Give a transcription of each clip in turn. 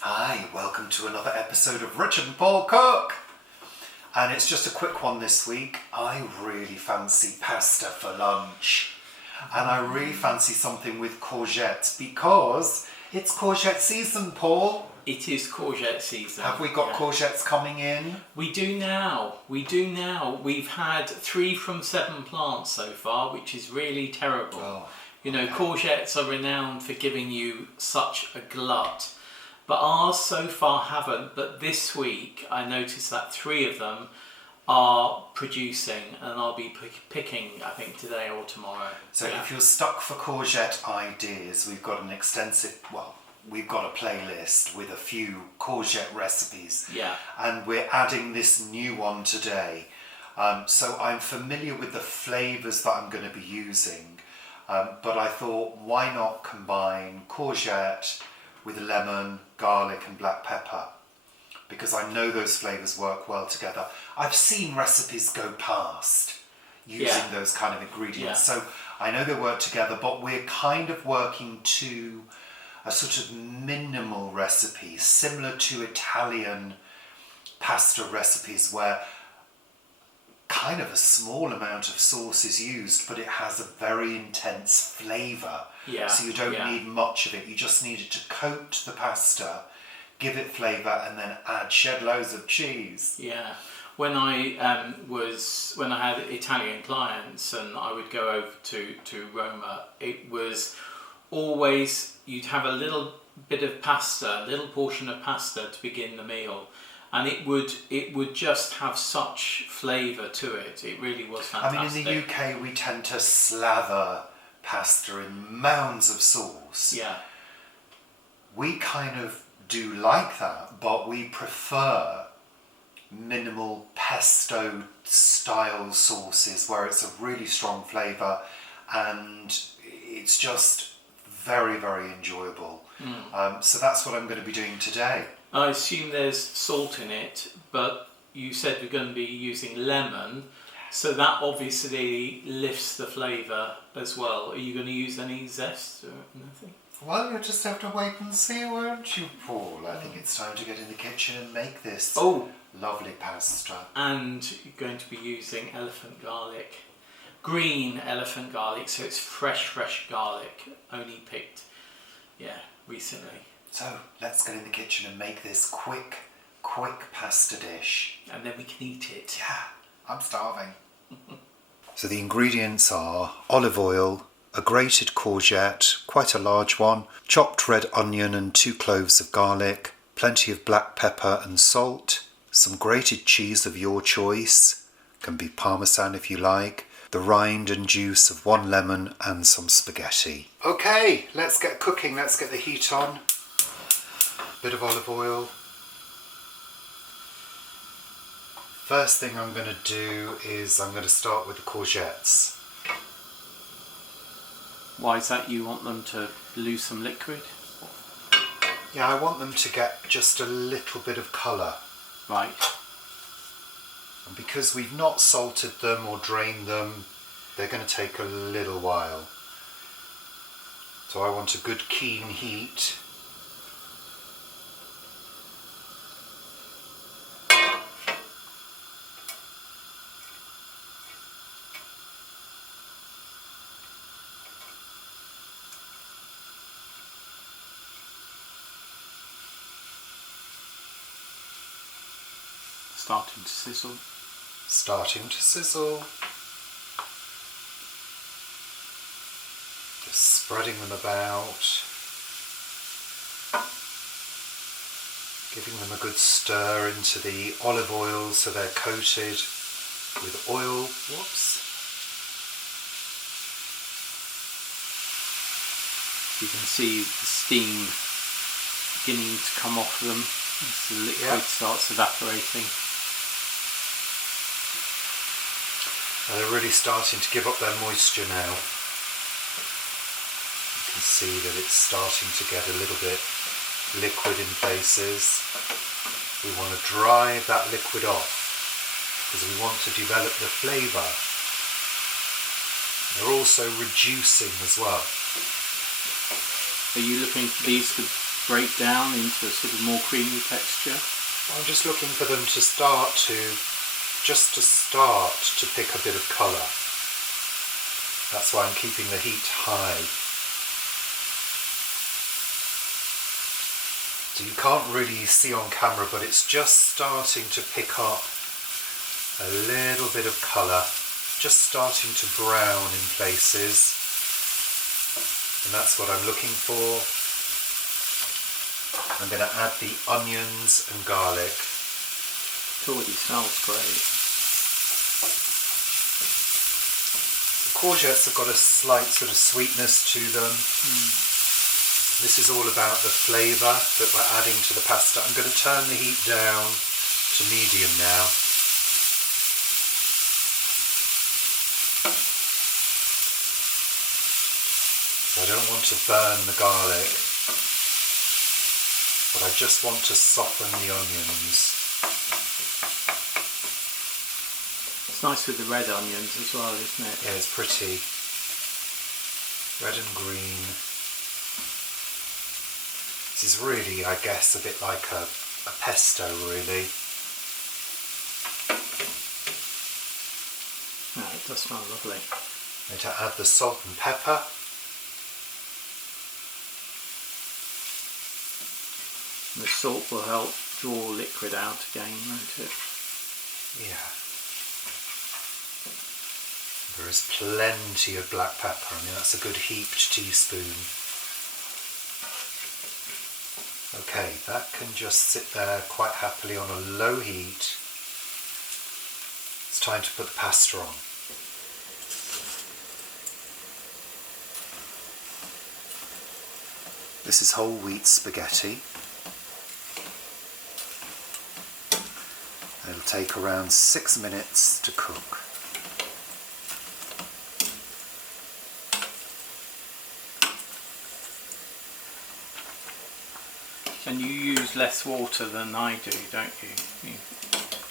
Hi, welcome to another episode of Richard and Paul Cook. And it's just a quick one this week. I really fancy pasta for lunch. And I really fancy something with courgettes because it's courgette season, Paul. It is courgette season. Have we got courgettes coming in? We do now. We've had 3 from 7 plants so far, which is really terrible. Oh, you know, courgettes are renowned for giving you such a glut. But ours so far haven't. But this week I noticed that 3 of them are producing, and I'll be picking, I think, today or tomorrow. So if you're stuck for courgette ideas, we've got an extensive, we've got a playlist with a few courgette recipes. Yeah. And we're adding this new one today. So I'm familiar with the flavours that I'm going to be using. But I thought, why not combine courgette with lemon, garlic and black pepper? Because I know those flavours work well together. I've seen recipes go past using those kind of ingredients. So I know they work together, but we're kind of working to a sort of minimal recipe, similar to Italian pasta recipes where kind of a small amount of sauce is used, but it has a very intense flavour. So you don't need much of it. You just need it to coat the pasta, give it flavour, and then shed loads of cheese. Yeah. When I had Italian clients and I would go over to Roma, it was always, you'd have a little bit of pasta, a little portion of pasta to begin the meal. And it would just have such flavour to it. It really was fantastic. I mean, in the UK, we tend to slather pasta in mounds of sauce. Yeah. We kind of do like that, but we prefer minimal pesto style sauces where it's a really strong flavour and it's just very, very enjoyable. So that's what I'm going to be doing today. I assume there's salt in it, but you said we're going to be using lemon, so that obviously lifts the flavour as well. Are you going to use any zest or anything? Well, you'll just have to wait and see, won't you, Paul? I think it's time to get in the kitchen and make this lovely pasta. And you're going to be using elephant garlic, green elephant garlic, so it's fresh garlic, only picked, recently. So let's get in the kitchen and make this quick pasta dish. And then we can eat it. Yeah, I'm starving. So the ingredients are olive oil, a grated courgette, quite a large one, chopped red onion and 2 cloves of garlic, plenty of black pepper and salt, some grated cheese of your choice, can be Parmesan if you like, the rind and juice of 1 lemon and some spaghetti. Okay, let's get cooking, let's get the heat on. Bit of olive oil. First thing I'm going to do is I'm going to start with the courgettes. Why is that? You want them to lose some liquid? Yeah, I want them to get just a little bit of colour. Right. And because we've not salted them or drained them, they're going to take a little while. So I want a good keen heat. Starting to sizzle. Starting to sizzle. Just spreading them about. Giving them a good stir into the olive oil so they're coated with oil. Whoops. You can see the steam beginning to come off them as the liquid starts evaporating. And they're really starting to give up their moisture now. You can see that it's starting to get a little bit liquid in places. We want to dry that liquid off because we want to develop the flavour. They're also reducing as well. Are you looking for these to break down into a sort of more creamy texture? I'm just looking for them to start to pick a bit of colour. That's why I'm keeping the heat high. So you can't really see on camera, but it's just starting to pick up a little bit of colour, just starting to brown in places, and that's what I'm looking for. I'm going to add the onions and garlic. It already smells great. The courgettes have got a slight sort of sweetness to them. This is all about the flavour that we're adding to the pasta. I'm going to turn the heat down to medium now. So I don't want to burn the garlic, but I just want to soften the onions. It's nice with the red onions as well, isn't it? Yeah, it's pretty. Red and green. This is really, I guess, a bit like a pesto, really. Oh, it does smell lovely. I'm going to add the salt and pepper. The salt will help draw liquid out again, won't it? Yeah. There is plenty of black pepper. I mean, that's a good heaped teaspoon. Okay, that can just sit there quite happily on a low heat. It's time to put the pasta on. This is whole wheat spaghetti. It'll take around 6 minutes to cook. And you use less water than I do, don't you?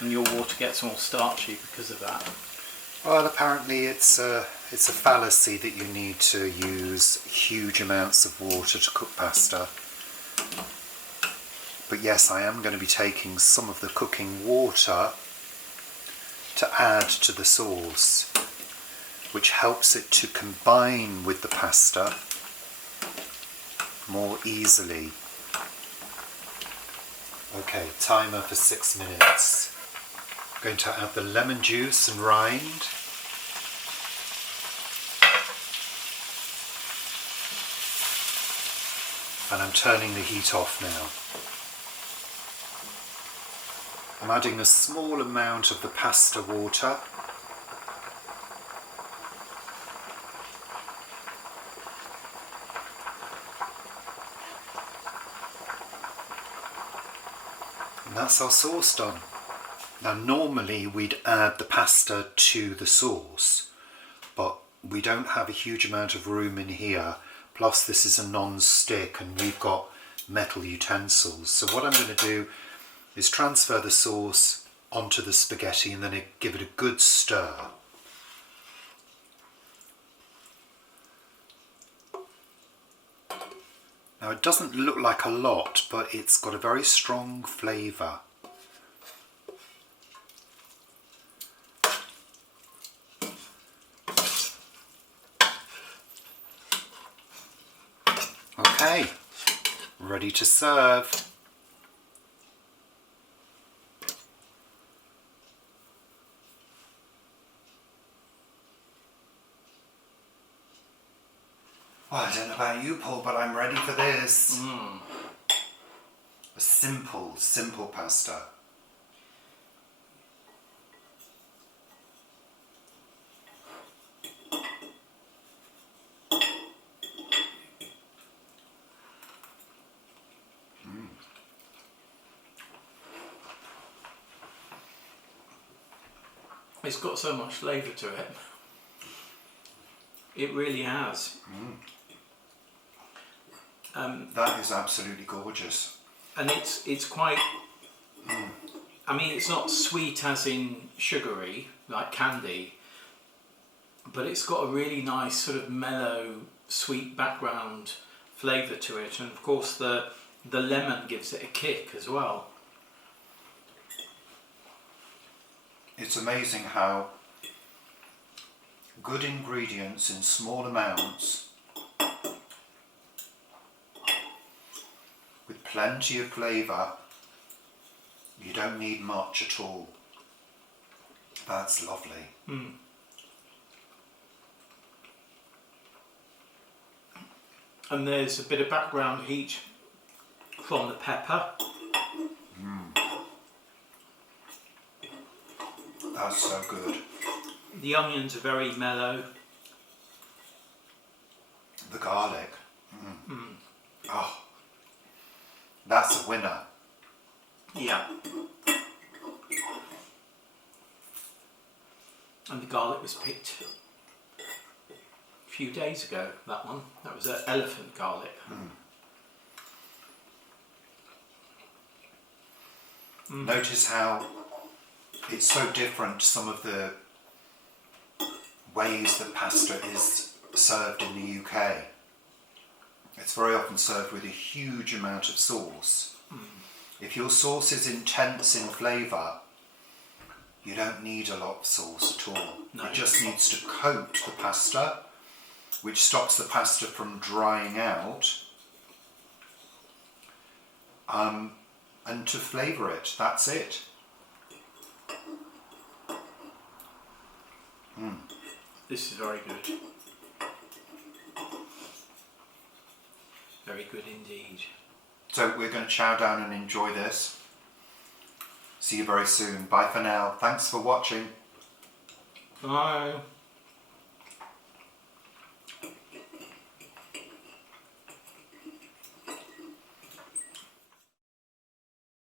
And your water gets more starchy because of that. Well, apparently it's a fallacy that you need to use huge amounts of water to cook pasta. But yes, I am going to be taking some of the cooking water to add to the sauce, which helps it to combine with the pasta more easily. Okay, timer for 6 minutes. I'm going to add the lemon juice and rind. And I'm turning the heat off now. I'm adding a small amount of the pasta water. And that's our sauce done. Now normally we'd add the pasta to the sauce, but we don't have a huge amount of room in here. Plus this is a non-stick and we've got metal utensils. So what I'm going to do is transfer the sauce onto the spaghetti and then give it a good stir. Now it doesn't look like a lot, but it's got a very strong flavour. Okay, ready to serve. Well, I don't know about you, Paul, but I'm ready for this. A simple pasta. It's got so much flavour to it. It really has. That is absolutely gorgeous. And it's quite, I mean, it's not sweet as in sugary, like candy, but it's got a really nice sort of mellow, sweet background flavour to it. And of course the The lemon gives it a kick as well. It's amazing how good ingredients in small amounts with plenty of flavour, you don't need much at all. That's lovely. Mm. And there's a bit of background heat from the pepper. That's so good. The onions are very mellow. The garlic. Oh, that's a winner. Yeah. And the garlic was picked a few days ago, that one. That was elephant garlic. Notice how it's so different to some of the ways that pasta is served in the UK. It's very often served with a huge amount of sauce. If your sauce is intense in flavour, you don't need a lot of sauce at all. No. It just needs to coat the pasta, which stops the pasta from drying out, and to flavour it. That's it. This is very good. Very good indeed. So we're going to chow down and enjoy this. See you very soon. Bye for now. Thanks for watching. Bye.